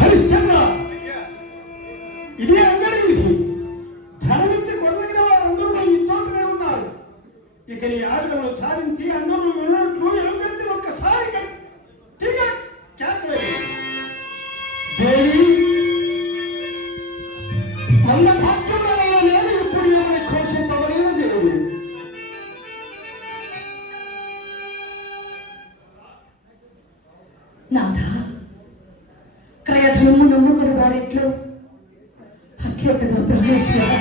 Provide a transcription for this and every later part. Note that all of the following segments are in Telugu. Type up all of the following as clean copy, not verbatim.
హరిశ్చంద్ర, ఇదే అంగడి విధి. ధనమిచ్చి కొనగిన వారందరూ ఈ చోటనే ఉన్నారు. ఇక నీ ఆటలను సాధించి అందరూ విన్నట్లు ఎలుగెత్తి ఒక్కసారి గట్టిగా కేకలేదు. దేవి, అన్న భాగ్యంలో నేను ఇప్పుడు ఎవరి ఘోషింపబడిన దేవి. నాథ, క్రయధర్మము నమ్ముకుని వారిట్లో అట్లే కదా బ్రహ్మేశ్వర.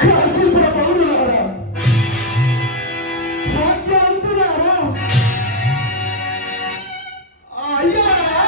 కాశీపుర పౌరులారా, భాగ్యవంతులారా, అయ్యారా,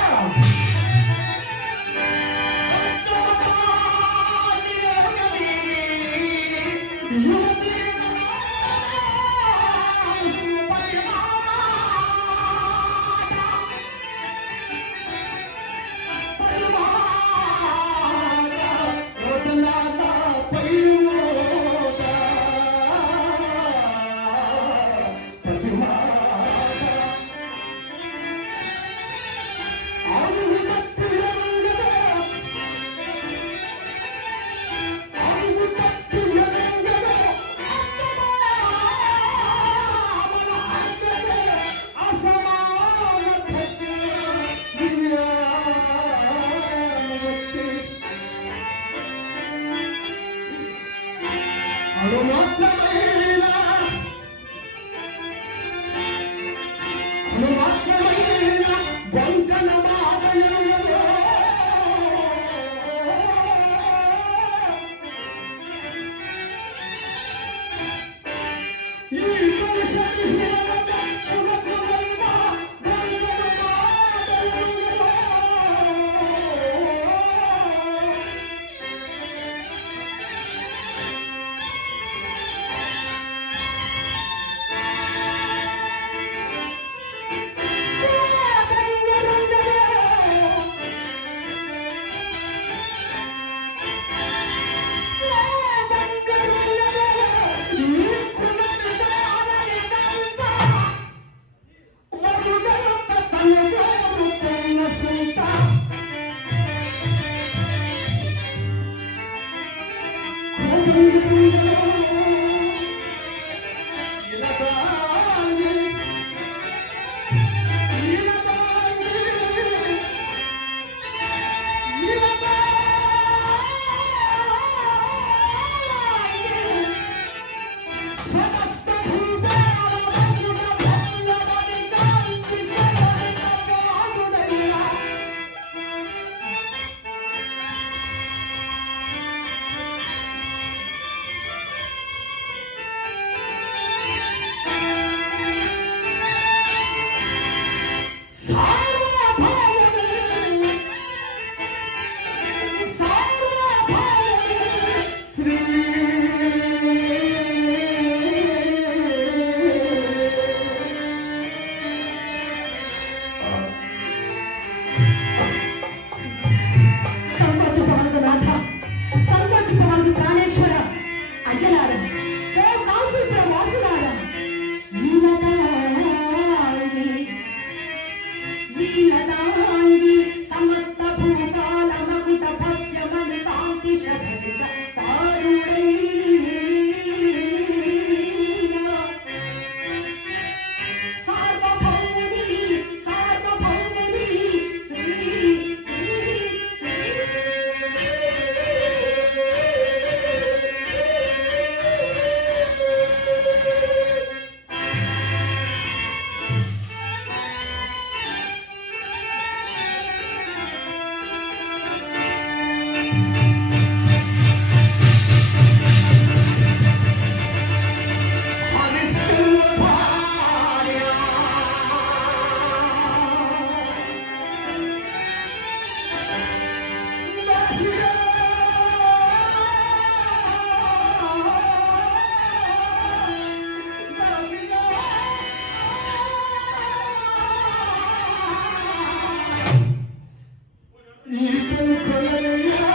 ఈతను కొలయ్యా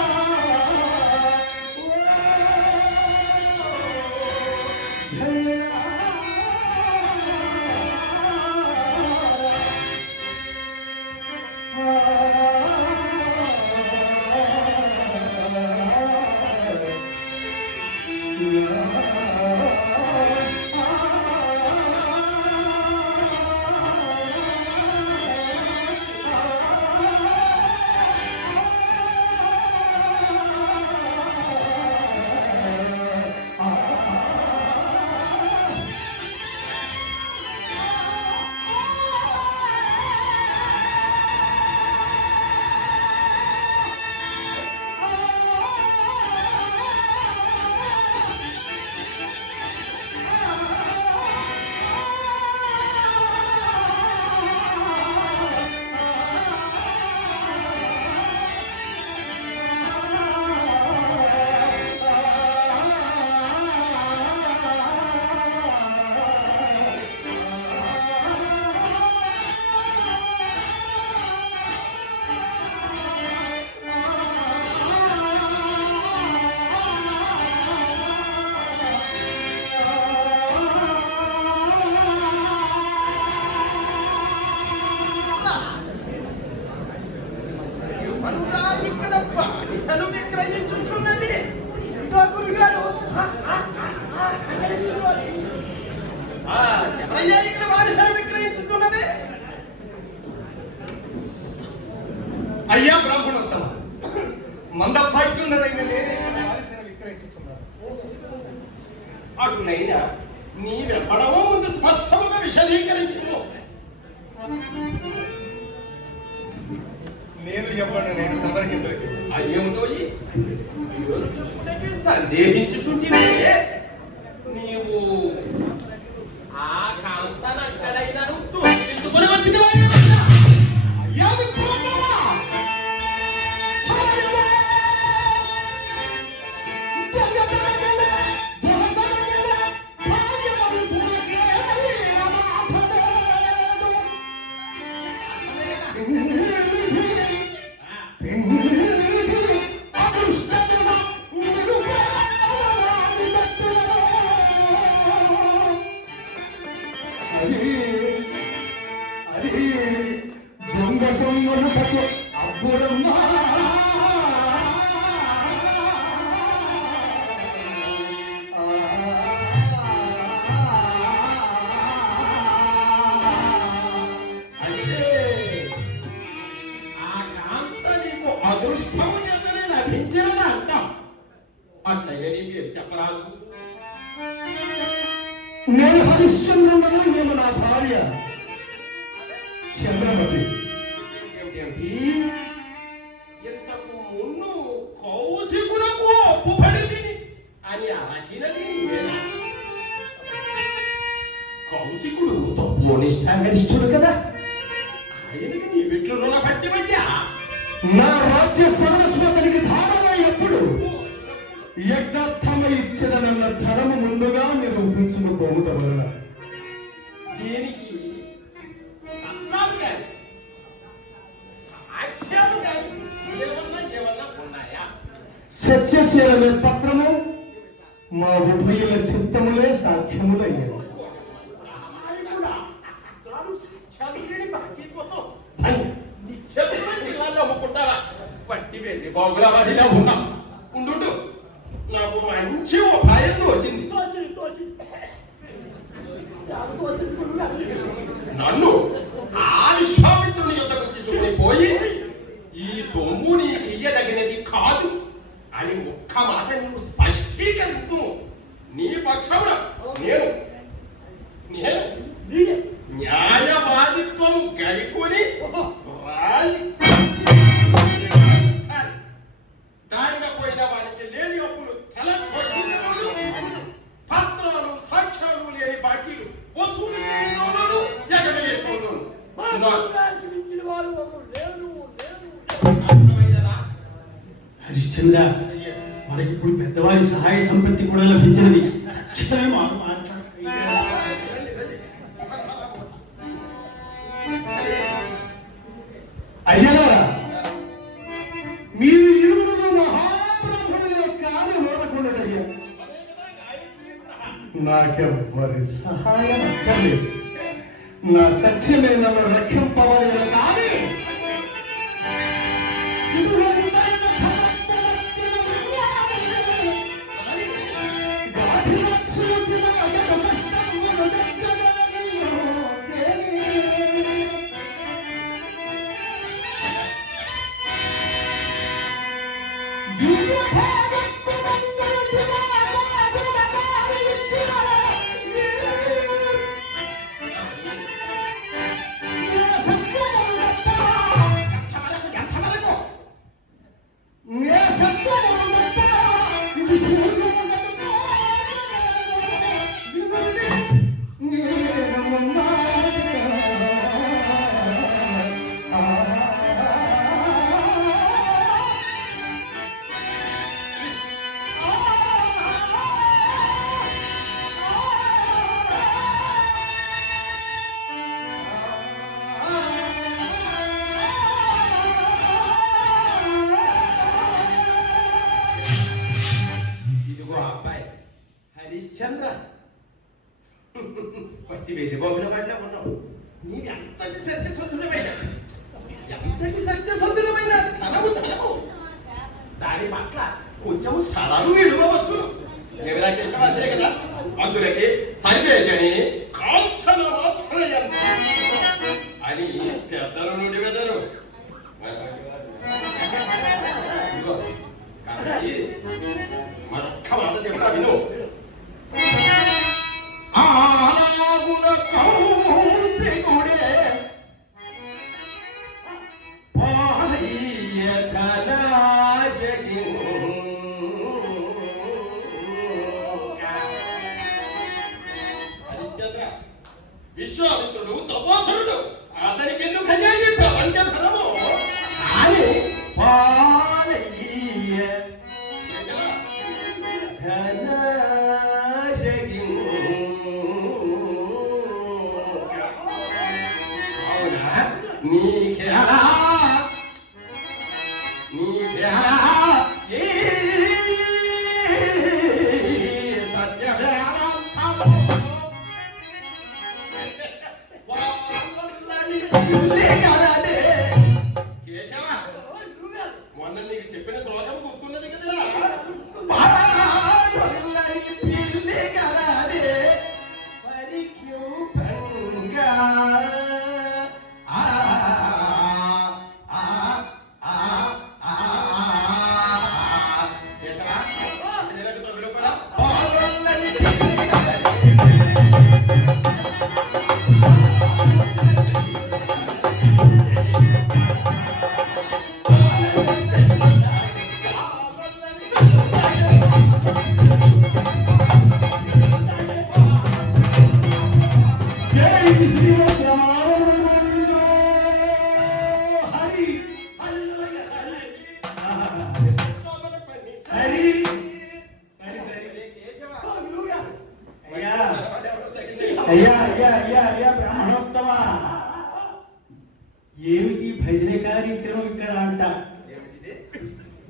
ఇక్కడ బానిసలు విక్రయించుచున్నది. ఎవరయ్యా ఇక్కడ బానిసలు విక్రయించుతున్నది? అయ్యా బ్రాహ్మణోత్తమ, మందభాగ్యులైన నేనే బానిసను విక్రయించుతున్నాను. అటునైనా నీవెక్కడవో ముందు స్పష్టముగా విశదీకరించును. నేను ఎవరిని నేను తమరికి దొరికింది. అయ్యేమిటో పేరు చెప్పుటకి సందేహించుచుంటివే. నీవు ఆ కాంతనక్కడైనను తొలగించుకొని వచ్చినవా? అయ్యా విక్రమా! దొంగ సొమ్ములకు అబ్బురమ్మా! అదృష్టము చేతనే లభించినది అంటాం. అట్లయితే నీ పేరు చెప్పరాదు. నేను హరిశ్చంద్రుడను, నేను నా భార్య చంద్రమతి. ఏమిటి? ఇంతకు మున్ను కౌశికులకు ఒప్పుపడింది అని అరచినది నీవేనా? కౌశికుడు తప్పు నిష్ఠాగరిష్ఠుడు కదా, ఆయనకి నీ బిడ్డలు రుణపట్టి వయ్యా. నా రాజ్య సర్వస్వతనికి ధారమైనప్పుడు యజ్ఞార్థమై ఇచ్చదనన్న ధనము ముందుగా నిరూపించుకోవట వలన దీనికి పత్రాలు కాని సాక్ష్యాలు కాని ఏమన్నా ఉన్నాయా? సత్యశీలమే పత్రము, మా ఉభయుల చిత్తములే సాక్ష్యములయ్యాయి. పట్టి వెళ్ళి బాగులవాడిలా ఉన్నా ఉండు. నాకు మంచి ఉపాయం తోచింది. నన్ను ఆ విశ్వామిత్రుని యొద్దకు తీసుకుని పోయి ఈ సొమ్ము నీకు ఇయ్యదగినది కాదు అని ఒక్క మాట నీవు స్పష్టీకరించు. నీ పక్షమున నేను న్యాయవాదిత్వం గైకొని దారిన పోయిన వారికి లేని అప్పులు తలకొట్టుకున్నాడు. పత్రాలు సాక్ష్యాలు లేని బాకీలు వసూలు చేయడంలోనూ ఎగవేయడంలోనూ హరిశ్చంద్ర, మనకిప్పుడు పెద్దవారి సహాయ సంపత్తి కూడా లభించినది. తక్షణమే మాట్లాడు. అయ్యలారా, మీరు ఇరువురు మహాబ్రహ్మణుల కాలు ఓడకుండాయ్యా. నాకెవ్వరి సహాయం అక్కర్లేదు. నా సత్యమే నన్ను రక్షింపవలన కానీ చంద్ర పట్టి వేది బాబుల పడినా ఉన్నావు. నీది ఎంతటి సత్యసంధుడమైన ధనము దాని పట్ల కొంచెము సడలు విడువవచ్చు. రాకేశం అంతే కదా. అందులకి సర్వేజని కాంచన మాత్రయం అని పెద్దలు నుండి వెదరు. కాబట్టి మరొక్క మాట చెప్తా విను. ఆనాగుణ కౌంపికుడే పాలయ్య కలాశకి హరిశ్చంద్ర విశ్వామిత్రుడు తపోధరుడు. అతనికి ఎందుకు కళ్యాణి ప్రపంచ ధనము కానీ పాలయ్య మొన్న నీకు చెప్పిన శ్లోకం గుర్తున్నది కదా. బ్రాహ్మణోత్తమా, ఏమిటి భజన కార్యక్రమం ఇక్కడ అంట?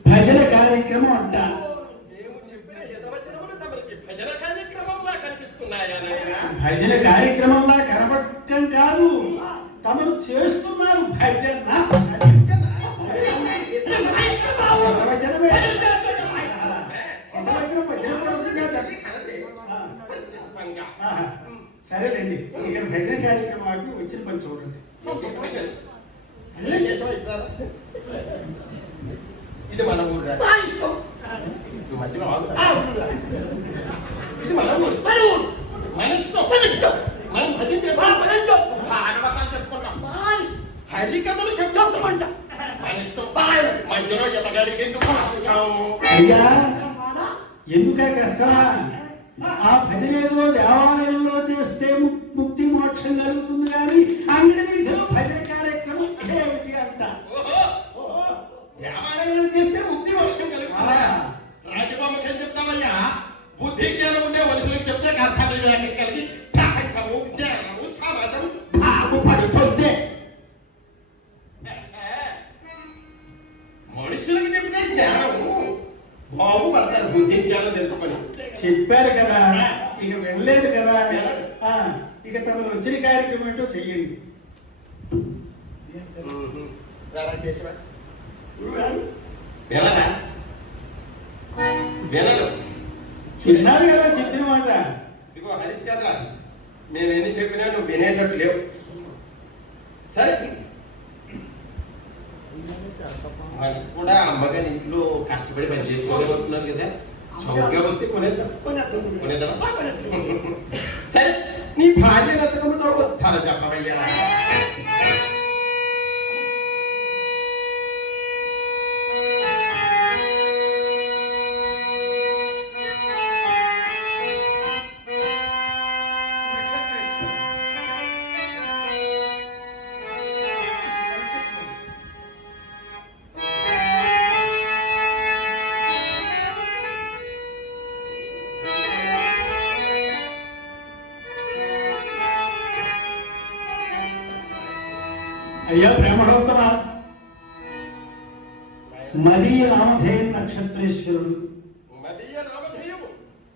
భజన కార్యక్రమం అంట. భజన కార్యక్రమంలా కనబడటం కాదు, తమను చేస్తున్నారు భజన. సరేలేండి, ఇక్కడ భజన కార్యక్రమానికి వచ్చిన పని చూడండి. ఇది మన ఊరు. ఇది మన ఊరు. మన ఇష్టం. మనం భజన భాగవతాలు చెప్పుకుంటాం, హరికథలు చెప్తామంట. మన ఇష్టం. మధ్యలో ఎతగాడికి ఎందుకు అయ్యా, ఎందుకే కష్టమా? ఆ భజన ఏదో దేవాలయంలో చేస్తే ముక్తి మోక్షం కలుగుతుంది కానీ అంగడి వీధిలో భజన కార్యక్రమం ఏమిటి అంట? దేవాలయంలో చేస్తే ముక్తి మోక్షం కలుగుతుందా? రాజబాబుకి ఏం చెప్తామయ్యా? బుద్ధి జ్ఞానం ఉండే మనుషులకు చెప్తే కష్టాలు కలిగి ప్రాంతము జ్ఞానము సమాజం బాగుపడుతుంది. మనుషులకి ఇదే జ్ఞానము. బాగుపడతారు బుద్ధి జ్ఞానం తెలుసుకొని. చెప్పారు కదా, ఇక వెళ్ళలేదు కదా. ఇక తమను వచ్చిన కార్యక్రమం ఏంటో చెయ్యండి. వెళ్ళరా వెళ్ళరు. విన్నారు కదా చెప్పిన మాట. ఇదిగో హరిశ్చంద్ర, మేము ఎన్ని చెప్పినా నువ్వు వినేటట్టు లేవు. సరే మనకు కూడా అమ్మగారి ఇంట్లో కష్టపడి పని చేసుకోలేకపోతున్నాను కదా, చౌకగా వస్తే కొనేద్దాం. సరే నీ భార్య నతకముతో ఉత్తాన చెప్పవయ్యా. అయ్యా ప్రేమహోత్తమ, మదీయ నామధేయ నక్షత్రేశ్వరుడు. మదీయ నామధేయము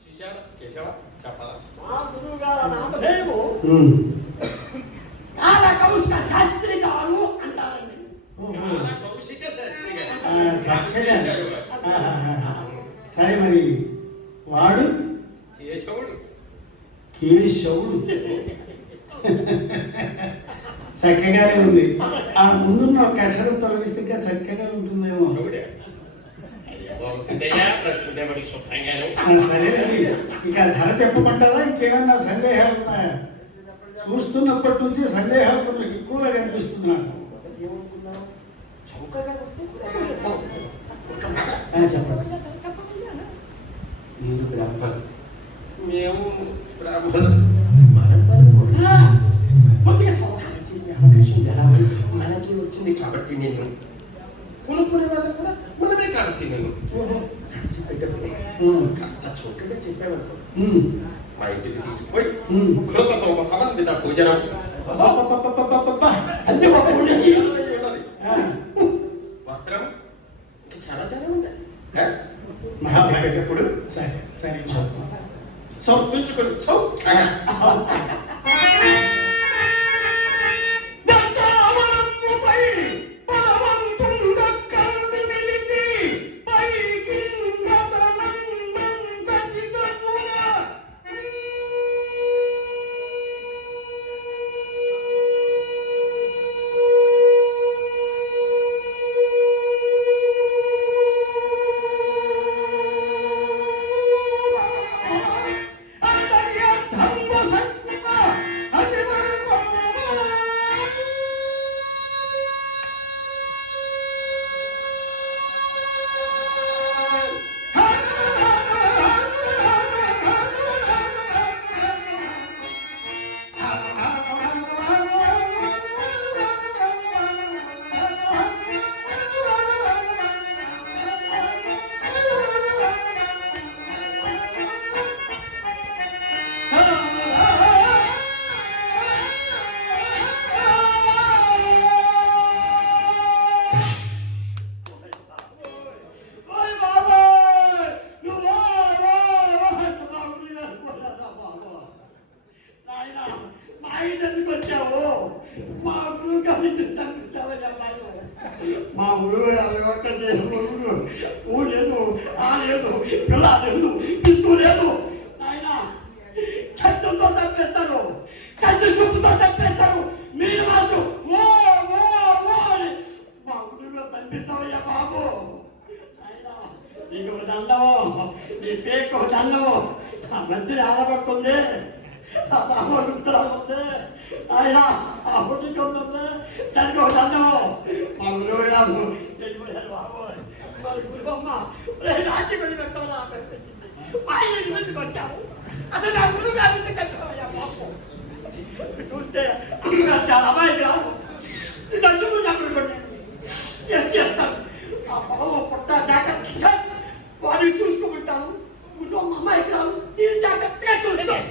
చూశాను కేశవ చెప్పాలా? మా గురువు గారు నామధేయము కౌశిక శాస్త్రి గారు అంటారండి. కౌశిక శాస్త్రి గారు. సరే, మరి వాడు కేశవుడు. కేశవుడు చక్కగానే ఉంది. ఆ ముందున్న ఒక అక్షరం తొలగిస్తే ఇంకా చక్కగా ఉంటుందేమో. సరేనండి, ఇక ధర చెప్పమంటారా? ఇంకేమన్నా సందేహాలు ఉన్నాయా? చూస్తున్నప్పటి నుంచి సందేహాలు కొంచెం ఎక్కువగా కనిపిస్తుంది నాకు. చెప్పండి. మీరు బ్రాహ్మణ, మేము బ్రాహ్మణ. అవకాశం ఎలా మనకి వచ్చింది కాబట్టి నేను కొనుక్కునే వాళ్ళకు కూడా మనమే కాబట్టి నేను కాస్త చౌకగా చెప్పామనుకో, మా ఇంటికి తీసుకుపోయి కృత సమన్విత భోజనం వస్త్రం ఇంకా చాలా చాలా ఉంటాయి. మహాభాగప్పుడు సరే సరే చౌకుంచుకొని మా ఊరు అలవాట ఊ లేదు, ఆ లేదు, పిల్ల లేదు, పిస్తూ లేదు. ఆయన ఖర్చుతో చంపేస్తారు, ఖర్చు చూపుతో చంపేస్తారు. మీరు మాత్రం ఓ ఓ ఓ మా ఊరిలో చంపిస్తావయ్యా బాబు. ఆయన నీకు ఒక దండము, నీ పేకు ఒక దండము. ఆ మంత్రి ఆడబడుతుంది, ఆ బాబుతుంది, ఆయన ఆ పుట్టికి వస్తుంది, దానికి ఒక దండము. మా గురువు గారు బాబు మరి గురువమ్మ రాజీ వెళ్ళి పెట్టాలా మా ఇంటి మీదకి వచ్చాము. అసలు నా గురువు గారి కట్టవయ్యా బాబు. చూస్తే అమ్మగారు చాలా అమ్మాయికి రాదు, ఇదంతా చెప్పండి ఏం చేస్తాను. ఆ బాబు పుట్ట జాగ్రత్తగా వారిని చూసుకుంటాను. గురువమ్మ అమ్మాయికి రాదు, నేను జాగ్రత్తగా చూస్తాను.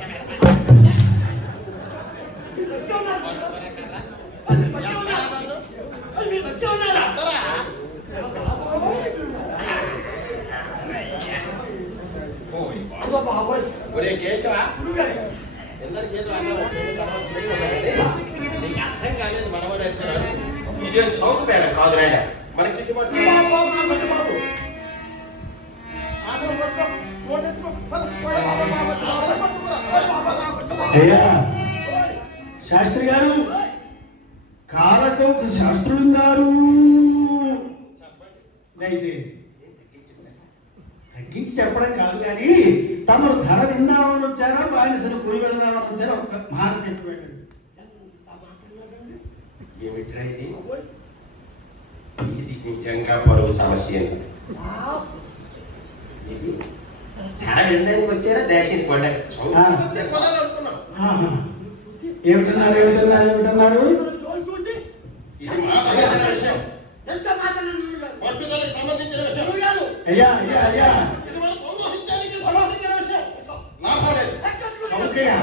ఒరే కేశవ ఎందరికి ఏదో అన్నావు నీకు అర్థం కాలేదు మనవడు అంటున్నాడు. ఇదేం చౌక బేరం కాదు రాయన మనకి అయ్యా శాస్త్రి గారు, కాలకోక శాస్త్రులు గారు, దయచేసి తగ్గించి చెప్పడం కాదు కానీ తమరు ధర విందామని వచ్చారా బానిసను కూలి వెళ్దామని వచ్చారా ఒక మాట చెప్పి వెళ్ళండి. ఏమిట్రా ఇది? ఇది నిజంగా పరువు సమస్య. ఇది ధర వినడానికి వచ్చారా దేశానికి పండగ ఏమిటన్నారు ఏమిటన్నారు ఏమిటన్నారు? ఇది మాట్లాడిన విషయం, పట్టుదలకు సంబంధించిన విషయం. అయ్యా అయ్యా అయ్యా ఇది మన పౌరోహిత్యానికి సంబంధించిన విషయం. లాభం లేదు. చౌకయ్యా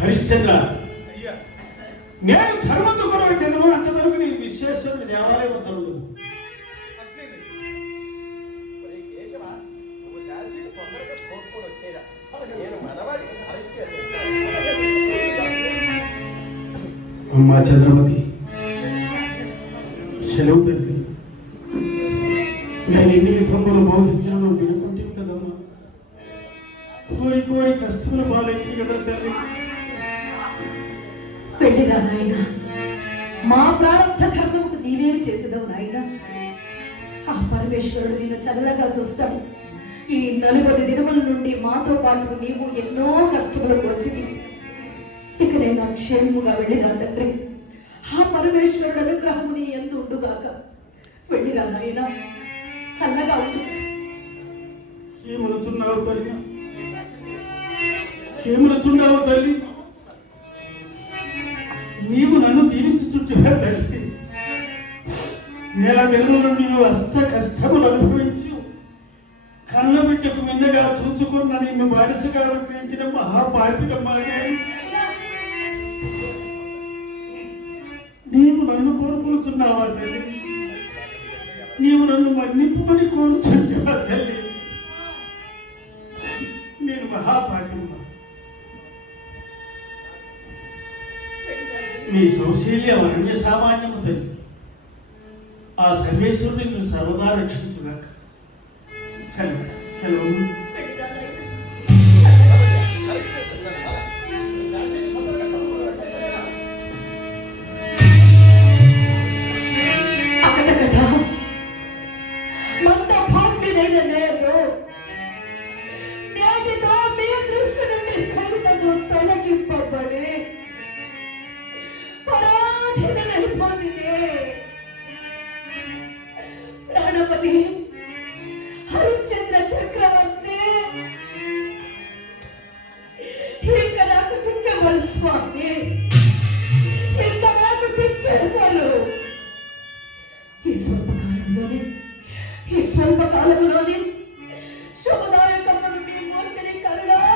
హరిశ్చంద్ర, నేను ధర్మందుకున్న చంద్రము అంతవరకు నీ విశ్వేశ్వరుడి దేవాలయం వద్దరు. అమ్మా చంద్రమతి, సెలవు తల్లి. నేను ఎన్ని విధములు బోధించడం వినుకుంటాను కదమ్మా. కోరి కోరి కష్టములు బాలైంది కదా తల్లి. వెళ్ళిరా నాయన, మా ప్రారంభ కర్మకు నీవేమి చేసేదావు నాయన. ఆ పరమేశ్వరుడు నిన్ను చల్లగా చూస్తాడు. ఈ 40 దినముల నుండి మాతో పాటు నీవు ఎన్నో కష్టములకు వచ్చింది. ఇక నేను క్షేమముగా వెళ్ళిరా తండ్రి. ఆ పరమేశ్వరుడు అనుగ్రహము నీ ఎందు ఉండుగాక. వెళ్ళిరా నాయన, చల్లగా ఉండు. ఏమనుచున్నావు తల్లి? ఏమనుచున్నావు తల్లి? నీవు నన్ను దీవించుచుంటున్నా తల్లి. నెల నెలలు నీవు అష్ట కష్టములు అనుభవించు కళ్ళ బిడ్డకు మిన్నగా చూచుకున్న నిన్ను బానిసగా విక్రయించిన మహాపాపినమ్మా. నీవు నన్ను కోరుకుంటున్నావా తల్లి? నీవు నన్ను మన్నింపుమని కోరుచుంటున్నా తల్లి. నేను మహాపాపినమ్మా. నీ సౌశీల్య వర్ణ్య సామాన్యము తల్లి. ఆ సర్వేశ్వరుడు నిన్ను సర్వదా రక్షించుగాక. సెలవు సెలవు. అక్కడక్కడ మంద భాగ్యుడైన నేను నేటితో మీ దృష్టి నుండి సైతము తొలగింపబడి పరాధీనమైపోయింది. ప్రాణపతి హరిశ్చంద్ర చక్రవర్తి, ఇక నాకు దిక్కెవరు స్వామి? ఇంత నాకు దిక్కెవరు? ఈ స్వల్పకాలంలోనే శుభదాయకమ్మను మీ మూర్తిని కరుణారా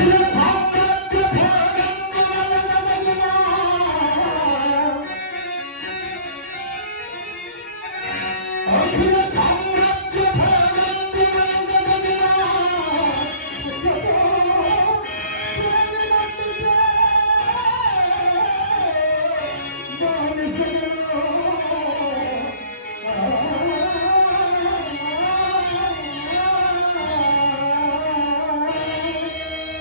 భక్తులు